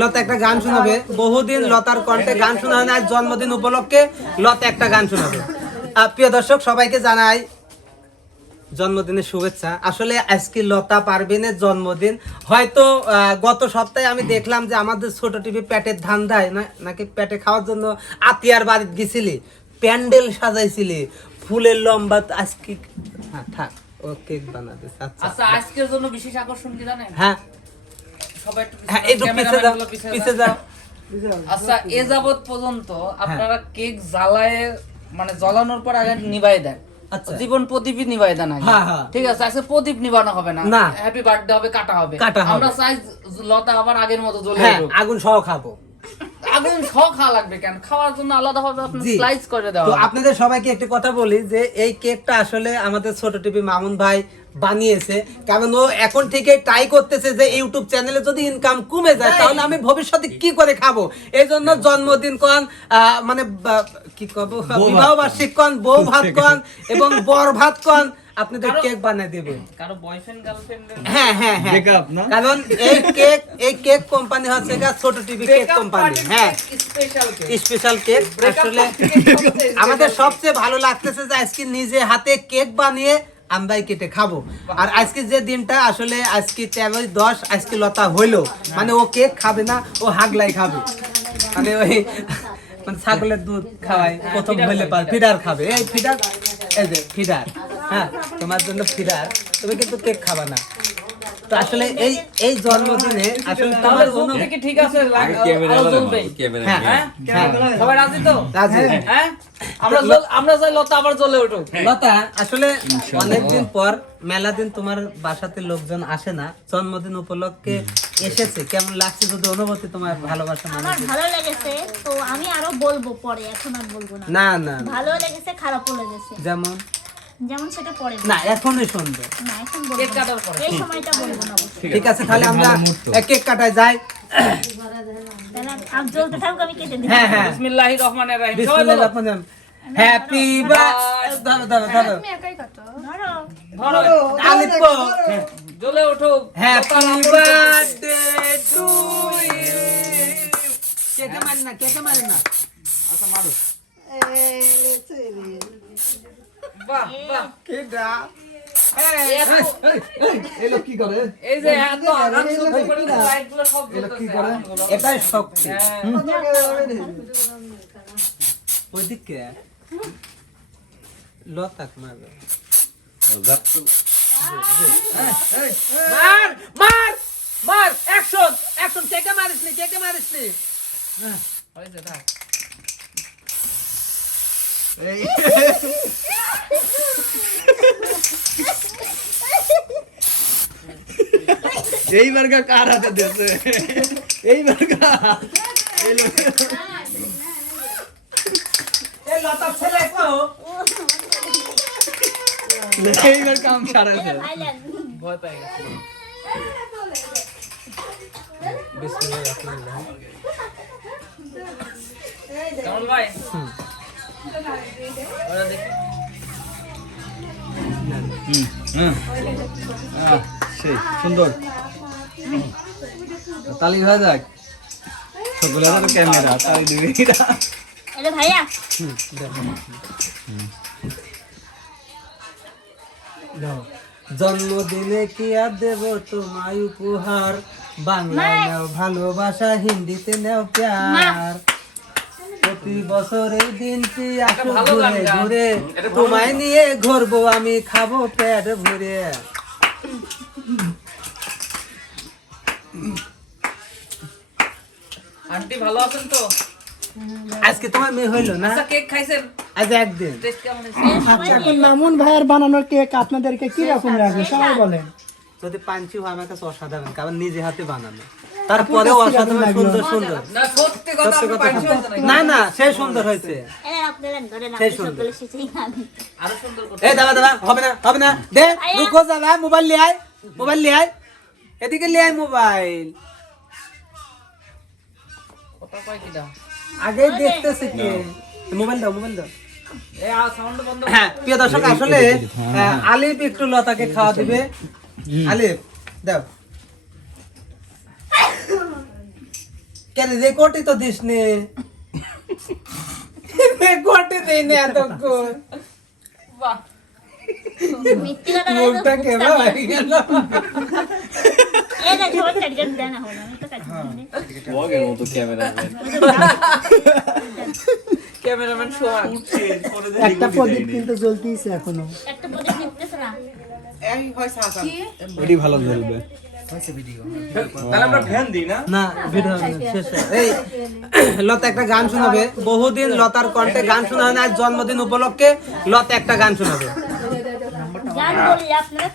লতা, একটা গান শোনাবে। বহুদিন লতার কণ্ঠে গান শোনা হয় না, আজ জন্মদিন উপলক্ষে লতা একটা গান শোনাবে। প্রিয় দর্শক, সবাইকে জানাই জন্মদিনের শুভেচ্ছা। আসলে আজকে লতা পারভিনের জন্মদিন। হয়তো গত সপ্তাহে আমি দেখলাম যে আমাদের ছোট টিভি পেটের ধান্দায় নাকি পেটে খাওয়ার জন্য আতিয়ার বাড়িতে গেছিলি। প্যান্ডেল সাজাইছিলি। ফুলের লম্বা আজকে হ্যাঁ থাক ও কেক বানাতে আচ্ছা আচ্ছা আজকের জন্য বিশেষ আকর্ষণ কি জানেন? হ্যাঁ। সবাই একটু হ্যাঁ একটু পিছে যাও পিছে পিছে যাও। যাও। আচ্ছা এ যাবৎ পর্যন্ত। আপনারা কেক জ্বালায় মানে জ্বালানোর পর আগে নিভাই দেন। আচ্ছা। জীবন নিভাই দেন হ্যাঁ, হ্যাঁ। ঠিক আছে আজকে প্রদীপ হবে না। হ্যাপি বার্থডে হবে কাটা হবে। আমরা চাই লতা আবার আগের মতো জ্বলে আগুন সহ খাব। আগুন ছ খাওয়া লাগবে কেন? খাওয়ার জন্য আলাদা ভাবে আপনি স্লাইস করে দেওয়া তো আপনাদের সবাইকে একটি কথা বলি যে এই কেকটা আসলে আমাদের ছোট টিভি মামুন ভাই বানিয়েছে। কারণ ও এখন থেকে ট্রাই করতেছে যে ইউটিউব চ্যানেলে যদি ইনকাম কমে যায় তাহলে আমি ভবিষ্যতে কি করে খাব? এই জন্য জন্মদিন কন আহ, মানে কি কব? বিবাহ বার্ষিক কন বউ ভাত কন এবং বর ভাত কন। কেক বানিয়ে কারও বয়ফ্রেন্ড গার্লফ্রেন্ড হ্যাঁ হ্যাঁ হ্যাঁ। না? কারণ এই কেক এই কেক কোম্পানি হচ্ছে গা ছোট টিভি কেক কোম্পানি হ্যাঁ। Special cake. Special cake. আসলে আমাদের সবচেয়ে ভালো লাগতেছে যে আজকে নিজে হাতে কেক বানিয়ে আমরাই কেটে খাব। আর আজকে যে দিনটা আসলে আজকে তেরোই দশ আজকে লতা হইল। মানে ও কেক খাবে না ও হাগলাই খাবে। মানে ওই মানে ছাগলের দুধ খাওয়াই প্রথম হইলে পার ফিডার খাবে। এই ফিডার এই যে ফিডার। হ্যাঁ তোমার জন্য ফিডার তুমি কিন্তু কেক খাবা না। তো আসলে এই এই জন্মদিনে আসলে তোমার কোনো থেকে ঠিক আছে? লাগ- ক্যামেরা হ্যাঁ সবাই রাজি তো? রাজি। হ্যাঁ? আমরা আমরা চাই লতা আবার জ্বলে উঠুক। লতা আসলে অনেকদিন পর মেলা দিন তোমার বাসাতে লোকজন আসে না। জন্মদিন উপলক্ষে এসেছে। কেমন লাগছে যদি অনুভূতি তোমার ভালোবাসা মানে আমার ভালো লেগেছে। তো আমি আরও বলব পরে এখন আর বলব না। না না না। ভালো লেগেছে খারাপও লেগেছে। যেমন? যেমন সেটা পরে না এখনই সুন্দর না এখন বলব কাটার না। পরে। এই সময়টা বলব না। ঠিক আছে তাহলে আমরা এক কেক কাটায় যাই। হ্যাঁ হ্যাঁ। বিসমিল্লাহির রহমানির রহিম। বিসমিল্লাহির রহমানির রহিম। হ্যাপি বার্থডে দাও দাও দাও ধরো। ধরো আলিপ জ্বলে উঠুক হ্যাপি বার্থডে টু ইউ কেকে মারি না কেকে মারি না। আচ্ছা মারো। বাহ বাহ। কেডা? কি। এটাই শক্তি। ওইদিকে লতাক মারবে মার মার মার অ্যাকশন অ্যাকশন কেকে মারিস নি কেকে মারিস নি হয়েছে, থাক। এইবার কা কার হাতে দিয়েছে? এইবার কা এই লতা ছেলে কো এইবার কাম সারাছে ভাইলেন ভয় পেয়ে গেছে। বিসমিল্লাহির রহমানির রহিম কেমন ভাই? ওরা দেখি। সেই সুন্দর। তালি হয়ে যাক। তো ক্যামেরা তালি দিবে ভাইয়া? জন্মদিনে কি আর দেব তোমায় উপহার? বাংলায়। নেও ভালোবাসা হিন্দিতে নেও প্যার। প্রতি বছর এই দিনটি আসো ঘুরে ঘুরে। তোমায় নিয়ে ঘুরবো আমি খাব পেট ভরে। আন্টি ভালো আছেন তো? আজকে তোমার মেয়ে হইল না? আচ্ছা কেক খাইছেন? আজ একদিন। টেস্ট কেমন হয়েছে? এখন মামুন ভাইয়ের বানানোর কেক আপনাদেরকে কি রকম লাগবে সবাই বলেন। যদি পাঞ্চি হয় আমার কাছে অসাধারণ কারণ নিজে হাতে বানানো। তারপরে অসাধারণ সুন্দর সুন্দর। না? না না সে সুন্দর হয়েছে। এরা আপনারা ধরে না সেই সুন্দর। বলে শেষেই আমি আরও সুন্দর করতে এই দাদা দাদা হবে না হবে না। দে মোবাইল লিয়ে আয় মোবাইল লিয়ে আয়। এদিকে আয় মোবাইল। কথা কয় কি দাও আগে দেখতেছে কে? মোবাইল দাও মোবাইল দাও। হ্যাঁ প্রিয় দর্শক আসলে আলিফ একটু লতাকে খাওয়া দিবে। আলিফ দাও। কেন রেকর্ডই তো দিস নে রেকর্ডই দেই না এতক্ষণ একটা প্রদীপ কিন্তু জ্বলতেইছে এখনও। ওটি ভালো জ্বলবে লতা একটা গান শোনাবে বহুদিন লতার কণ্ঠে গান শোনা হয় না জন্মদিন উপলক্ষে লতা একটা গান শোনাবে গান বলি আপনারা